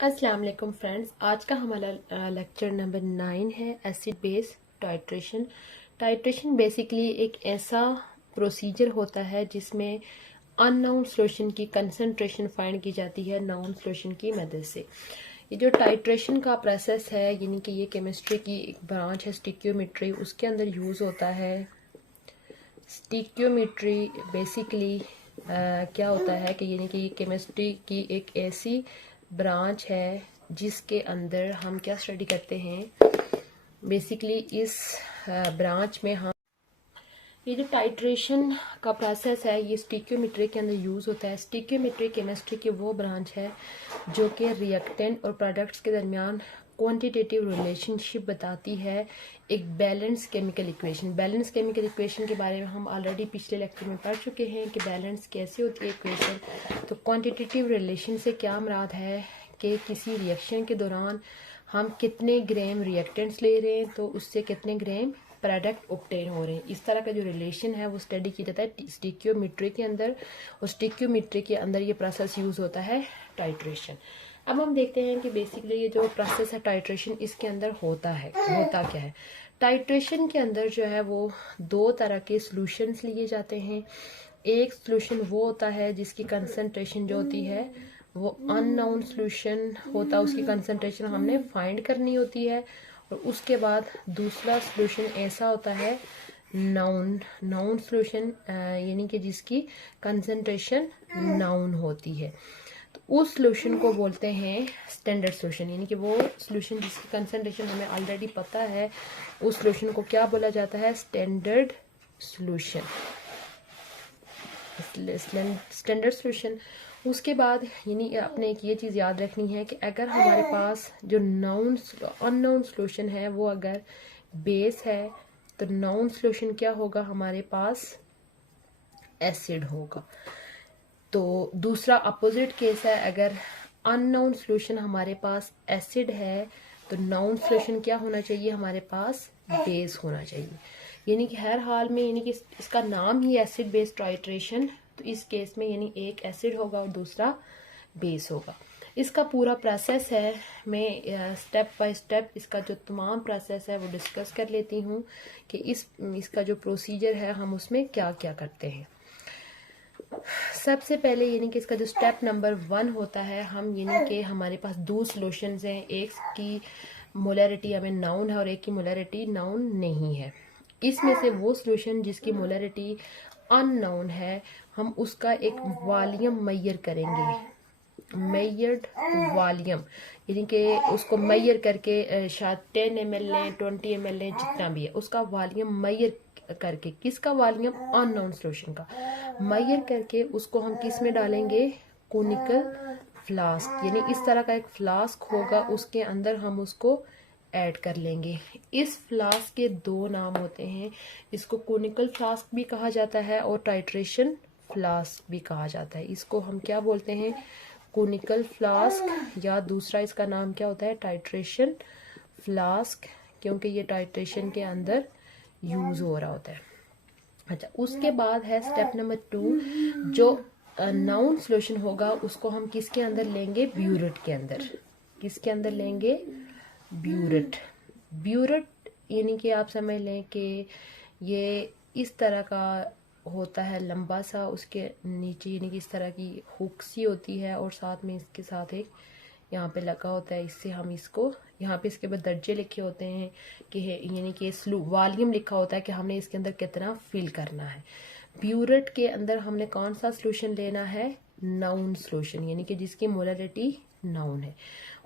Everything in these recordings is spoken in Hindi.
अस्सलाम वालेकुम फ्रेंड्स, आज का हमारा लेक्चर नंबर 9 है acid base titration. Titration basically एक ऐसा प्रोसीजर होता है जिसमें अननोन सॉल्यूशन की कंसंट्रेशन फाइंड की जाती है नोन सॉल्यूशन की मदद से। ये जो टाइट्रेशन का प्रोसेस है यानी कि ये केमिस्ट्री की एक ब्रांच है स्टिक्योमेट्री, उसके अंदर यूज़ होता है। स्टिक्योमेट्री बेसिकली क्या होता है कि यानी कि केमिस्ट्री की एक ऐसी ब्रांच है जिसके अंदर हम क्या स्टडी करते हैं। बेसिकली इस ब्रांच में हम ये जो टाइट्रेशन का प्रोसेस है ये स्टिक्योमेट्री के अंदर यूज़ होता है। स्टिक्योमेट्री केमिस्ट्री की वो ब्रांच है जो कि रिएक्टेंट और प्रोडक्ट्स के दरमियान क्वांटिटेटिव रिलेशनशिप बताती है। एक balance chemical equation, balance chemical equation के बारे में हम ऑलरेडी पिछले लेक्चर में पढ़ चुके हैं कि बैलेंस कैसे होती है इक्वेशन। तो क्वांटिटेटिव रिलेशन से क्या मुराद है कि किसी रिएक्शन के दौरान हम कितने ग्राम रिएक्टेंट्स ले रहे हैं तो उससे कितने ग्राम प्रोडक्ट ऑब्टेन हो रहे हैं। इस तरह का जो रिलेशन है वो स्टडी किया जाता है स्टिक्योमेट्री के अंदर, और स्टिक्योमेट्री के अंदर ये प्रोसेस यूज़ होता है टाइट्रेशन। अब हम देखते हैं कि बेसिकली ये जो प्रोसेस है टाइट्रेशन इसके अंदर होता क्या है। टाइट्रेशन के अंदर जो है वो दो तरह के सॉल्यूशंस लिए जाते हैं। एक सॉल्यूशन वो होता है जिसकी कंसंट्रेशन जो होती है वो अननोन सॉल्यूशन होता है, उसकी कंसंट्रेशन हमने फाइंड करनी होती है। और उसके बाद दूसरा सॉल्यूशन ऐसा होता है नाउन सॉल्यूशन, यानी कि जिसकी कंसंट्रेशन नाउन होती है। तो उस सॉल्यूशन को बोलते हैं स्टैंडर्ड सॉल्यूशन, यानी कि वो सॉल्यूशन जिसकी कंसंट्रेशन हमें ऑलरेडी पता है उस सॉल्यूशन को क्या बोला जाता है, स्टैंडर्ड सॉल्यूशन। Standard solution. उसके बाद यानी अपने एक ये चीज़ याद रखनी है कि अगर हमारे पास जो अननोन सॉल्यूशन है वो अगर बेस है तो नोन सॉल्यूशन क्या होगा, हमारे पास एसिड होगा। तो दूसरा अपोजिट केस है, अगर अननोन सॉल्यूशन हमारे पास एसिड है तो नोन सॉल्यूशन क्या होना चाहिए, हमारे पास बेस होना चाहिए। यानी कि हर हाल में यानी कि इसका नाम ही एसिड बेस टाइट्रेशन, तो इस केस में यानी एक एसिड होगा और दूसरा बेस होगा। इसका पूरा प्रोसेस है, मैं स्टेप बाय स्टेप इसका जो तमाम प्रोसेस है वो डिस्कस कर लेती हूँ कि इसका जो प्रोसीजर है हम उसमें क्या क्या करते हैं। सबसे पहले यानी कि इसका जो स्टेप नंबर 1 होता है, हम यानी कि हमारे पास दो सॉल्यूशंस हैं, एक की मोलैरिटी हमें नाउन है और एक की मोलैरिटी नाउन नहीं है। इसमें से वो सॉल्यूशन जिसकी मोलैरिटी अननोन है हम उसका एक वॉल्यूम मेजर करेंगे, मेजर्ड वॉल्यूम, यानी कि उसको मेजर करके शायद 10 ml लें, 20 ml लें, जितना भी है उसका वॉल्यूम मेजर करके, किसका वॉल्यूम, अननोन सॉल्यूशन का मेजर करके उसको हम किस में डालेंगे, कोनिकल फ्लास्क, यानी इस तरह का एक फ्लास्क होगा, उसके अंदर हम उसको ऐड कर लेंगे। इस फ्लास्क के दो नाम होते हैं, इसको कोनिकल फ्लास्क भी कहा जाता है और टाइट्रेशन फ्लास्क भी कहा जाता है। इसको हम क्या बोलते हैं, कोनिकल फ्लास्क, या दूसरा इसका नाम क्या होता है, टाइट्रेशन फ्लास्क, क्योंकि ये टाइट्रेशन के अंदर यूज हो रहा होता है। अच्छा, उसके बाद है स्टेप नंबर 2, जो नाउन सॉल्यूशन होगा उसको हम किसके अंदर लेंगे, ब्यूरेट के अंदर। किसके अंदर लेंगे, ब्यूरेट। ब्यूरेट यानी कि आप समझ लें कि ये इस तरह का होता है, लंबा सा, उसके नीचे यानी कि इस तरह की हुक सी होती है और साथ में इसके साथ एक यहाँ पे लगा होता है। इससे हम इसको यहाँ पे इसके बाद दर्जे लिखे होते हैं कि यानी कि वॉल्यूम लिखा होता है कि हमने इसके अंदर कितना फिल करना है। ब्यूरेट के अंदर हमने कौन सा सॉल्यूशन लेना है, नाउन सॉल्यूशन, यानी कि जिसकी मोलरिटी नाउन है।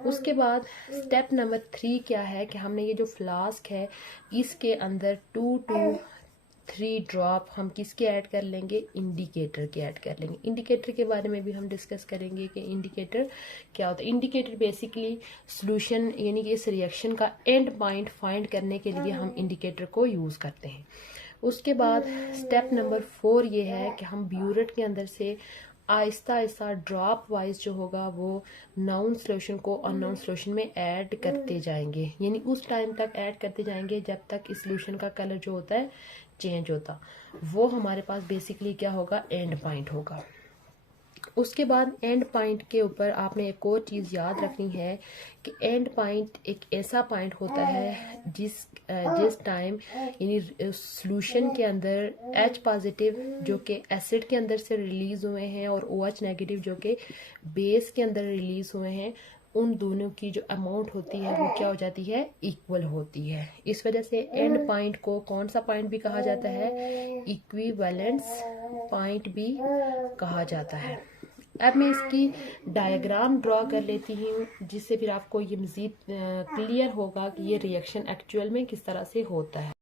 उसके बाद स्टेप नंबर 3 क्या है कि हमने ये जो फ्लास्क है इसके अंदर 2 to 3 ड्रॉप हम किसके ऐड कर लेंगे, इंडिकेटर के ऐड कर लेंगे। इंडिकेटर के बारे में भी हम डिस्कस करेंगे कि इंडिकेटर क्या होता है। इंडिकेटर बेसिकली सॉल्यूशन यानी कि इस रिएक्शन का एंड पॉइंट फाइंड करने के लिए हम इंडिकेटर को यूज़ करते हैं। उसके बाद स्टेप नंबर 4 ये है कि हम ब्यूरेट के अंदर से आहिस्ता आहिस्ता ड्रॉप वाइज जो होगा वो नाउन सॉल्यूशन को अननोन सॉल्यूशन में ऐड करते जाएंगे, यानी उस टाइम तक ऐड करते जाएंगे जब तक इस सॉल्यूशन का कलर जो होता है चेंज होता, वो हमारे पास बेसिकली क्या होगा, एंड पॉइंट होगा। उसके बाद एंड पॉइंट के ऊपर आपने एक और चीज़ याद रखनी है कि एंड पॉइंट एक ऐसा पॉइंट होता है जिस टाइम यानी सॉल्यूशन के अंदर H पॉजिटिव जो कि एसिड के अंदर से रिलीज हुए हैं और OH नेगेटिव जो कि बेस के अंदर रिलीज हुए हैं, उन दोनों की जो अमाउंट होती है वो क्या हो जाती है, इक्वल होती है। इस वजह से एंड पॉइंट को कौन सा पॉइंट भी कहा जाता है, इक्विवेलेंस पॉइंट भी कहा जाता है। अब मैं इसकी डायग्राम ड्रॉ कर लेती हूँ जिससे फिर आपको ये मज़ीद क्लियर होगा कि ये रिएक्शन एक्चुअल में किस तरह से होता है।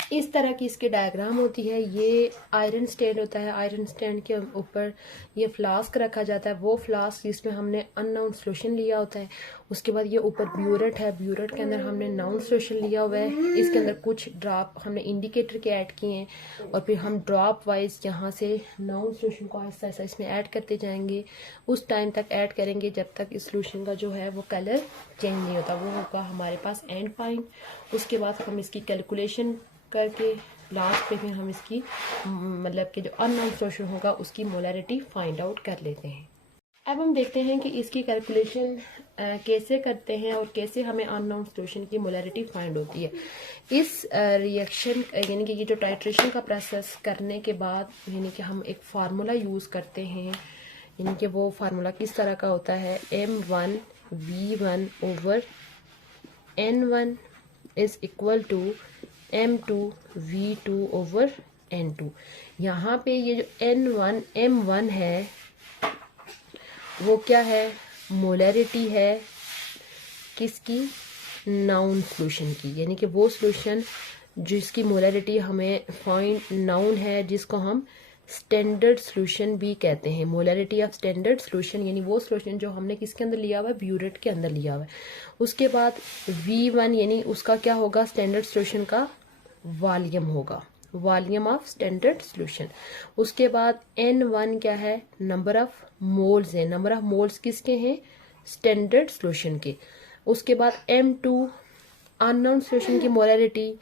इस तरह की इसकी डायग्राम होती है। ये आयरन स्टैंड होता है, आयरन स्टैंड के ऊपर ये फ्लास्क रखा जाता है, वो फ्लास्क जिसमें हमने अननाउन सॉल्यूशन लिया होता है। उसके बाद ये ऊपर ब्यूरेट है, ब्यूरेट के अंदर हमने नाउन सॉल्यूशन लिया हुआ है। इसके अंदर कुछ ड्रॉप हमने इंडिकेटर के ऐड किए हैं और फिर हम ड्रॉप वाइज यहाँ से नाउन सॉल्यूशन को ऐसा ऐसा इसमें ऐड करते जाएंगे। उस टाइम तक ऐड करेंगे जब तक इस सॉल्यूशन का जो है वो कलर चेंज नहीं होता। वो होगा हमारे पास एंड पॉइंट। उसके बाद हम इसकी कैलकुलेशन करके लास्ट पे फिर हम इसकी मतलब कि जो अननोन सॉल्यूशन होगा उसकी मोलैरिटी फाइंड आउट कर लेते हैं। अब हम देखते हैं कि इसकी कैलकुलेशन कैसे करते हैं और कैसे हमें अननोन सॉल्यूशन की मोलैरिटी फाइंड होती है। इस रिएक्शन यानी कि ये जो टाइट्रेशन का प्रोसेस करने के बाद यानी कि हम एक फार्मूला यूज़ करते हैं, यानी कि वो फार्मूला किस तरह का होता है, M1V1 over N1 is equal to M2V2 over N2। यहाँ पे ये जो N1 M1 है वो क्या है, मोलैरिटी है किसकी, नाउन सॉल्यूशन की, यानी कि वो सॉल्यूशन जिसकी मोलैरिटी हमें फाइंड नाउन है, जिसको हम स्टैंडर्ड सॉल्यूशन भी कहते हैं। मोलैरिटी ऑफ स्टैंडर्ड सॉल्यूशन यानी वो सॉल्यूशन जो हमने किसके अंदर लिया हुआ है, ब्यूरेट के अंदर लिया हुआ है। उसके बाद V1 यानी उसका क्या होगा, स्टैंडर्ड सॉल्यूशन का वॉल्यूम होगा, वॉल्यूम ऑफ स्टैंडर्ड सॉल्यूशन। उसके बाद N1 क्या है, नंबर ऑफ मोल्स है, नंबर ऑफ मोल्स किसके हैं, स्टैंडर्ड सॉल्यूशन के। उसके बाद M2 अननोन सॉल्यूशन की मोलैरिटी,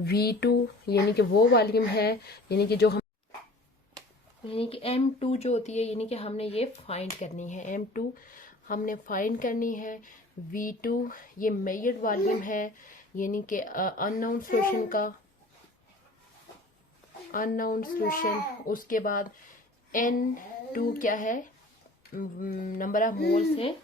V2 यानी कि वो वॉल्यूम है, यानी कि जो हम यानी कि M2 जो होती है यानी कि हमने ये फाइंड करनी है, M2 हमने फाइंड करनी है। V2 ये मेजर्ड वॉल्यूम है यानी कि अननोन सॉल्यूशन का, अननोन सॉल्यूशन। उसके बाद N2 क्या है, नंबर ऑफ मोल्स हैं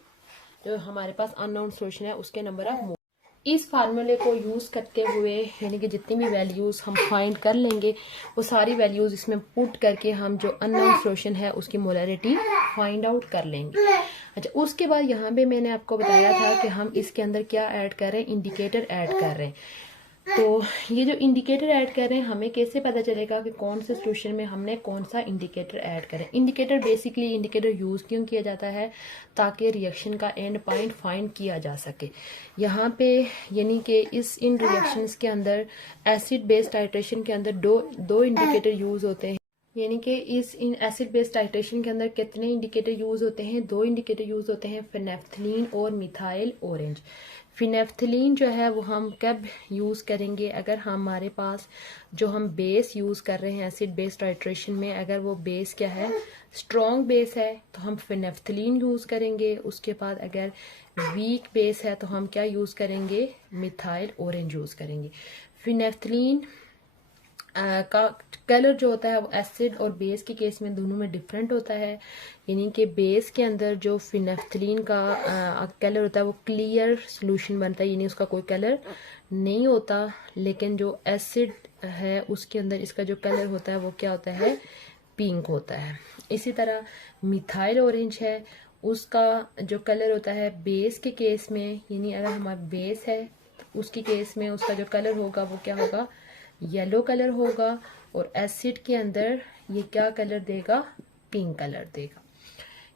जो हमारे पास अननोन सॉल्यूशन है उसके नंबर ऑफ मोल्स। इस फार्मूले को यूज़ करते हुए यानी कि जितनी भी वैल्यूज़ हम फाइंड कर लेंगे वो सारी वैल्यूज़ इसमें पुट करके हम जो अननोन सॉल्यूशन है उसकी मोलैरिटी फाइंड आउट कर लेंगे। अच्छा, उसके बाद यहाँ पे मैंने आपको बताया था कि हम इसके अंदर क्या ऐड कर रहे हैं, इंडिकेटर ऐड कर रहे हैं। तो ये जो इंडिकेटर ऐड कर रहे हैं हमें कैसे पता चलेगा कि कौन से सॉल्यूशन में हमने कौन सा इंडिकेटर ऐड करें। इंडिकेटर बेसिकली इंडिकेटर यूज़ क्यों किया जाता है, ताकि रिएक्शन का एंड पॉइंट फाइंड किया जा सके। यहाँ पे यानी कि इन रिएक्शंस के अंदर एसिड बेस टाइट्रेशन के अंदर दो इंडिकेटर यूज़ होते हैं। यानी कि इन एसिड बेस टाइट्रेशन के अंदर कितने इंडिकेटर यूज़ होते हैं, दो इंडिकेटर यूज़ होते हैं, फिनेफ्थलीन और मिथाइल ऑरेंज। फिनेफ्थलीन जो है वो हम कब यूज़ करेंगे, अगर हमारे पास जो हम बेस यूज़ कर रहे हैं एसिड बेस टाइट्रेशन में, अगर वो बेस क्या है, स्ट्रॉन्ग बेस है तो हम फिनेफ्थलीन यूज़ करेंगे। उसके बाद अगर वीक बेस है तो हम क्या यूज़ करेंगे, मिथाइल ऑरेंज यूज़ करेंगे। फिनेफ्थलीन का कलर जो होता है वो एसिड और बेस के केस में दोनों में डिफरेंट होता है। यानी कि बेस के अंदर जो फिनेफ्थलीन का कलर होता है वो क्लियर सॉल्यूशन बनता है, यानी उसका कोई कलर नहीं होता। लेकिन जो एसिड है उसके अंदर इसका जो कलर होता है वो क्या होता है, पिंक होता है। इसी तरह मिथाइल ऑरेंज है, उसका जो कलर होता है बेस के केस में, यानी अगर हमारा बेस है तो उसके केस में उसका जो कलर होगा वो क्या होगा, येलो कलर होगा। और एसिड के अंदर ये क्या कलर देगा, पिंक कलर देगा।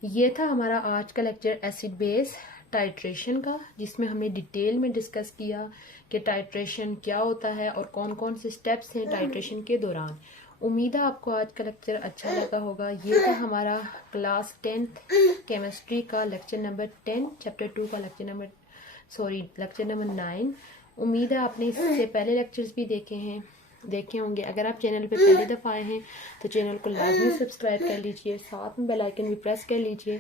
ये था हमारा आज का लेक्चर एसिड बेस टाइट्रेशन का, जिसमें हमने डिटेल में डिस्कस किया कि टाइट्रेशन क्या होता है और कौन कौन से स्टेप्स हैं टाइट्रेशन के दौरान। उम्मीद है आपको आज का लेक्चर अच्छा लगा होगा। ये था हमारा क्लास 10th केमिस्ट्री का लेक्चर नंबर 10, चैप्टर 2 का लेक्चर नंबर 9। उम्मीद है आपने इससे पहले लेक्चर्स भी देखे हैं। देखे होंगे। अगर आप चैनल पे पहली दफ़ा आए हैं तो चैनल को लाजमी सब्सक्राइब कर लीजिए, साथ में बेल आइकन भी प्रेस कर लीजिए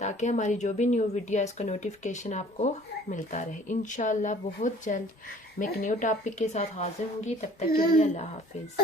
ताकि हमारी जो भी न्यू वीडियो है इसका नोटिफिकेशन आपको मिलता रहे। इंशाल्लाह बहुत जल्द मैं एक न्यू टॉपिक के साथ हाजिर होंगी। तब तक के लिए अल्लाह हाफिज़।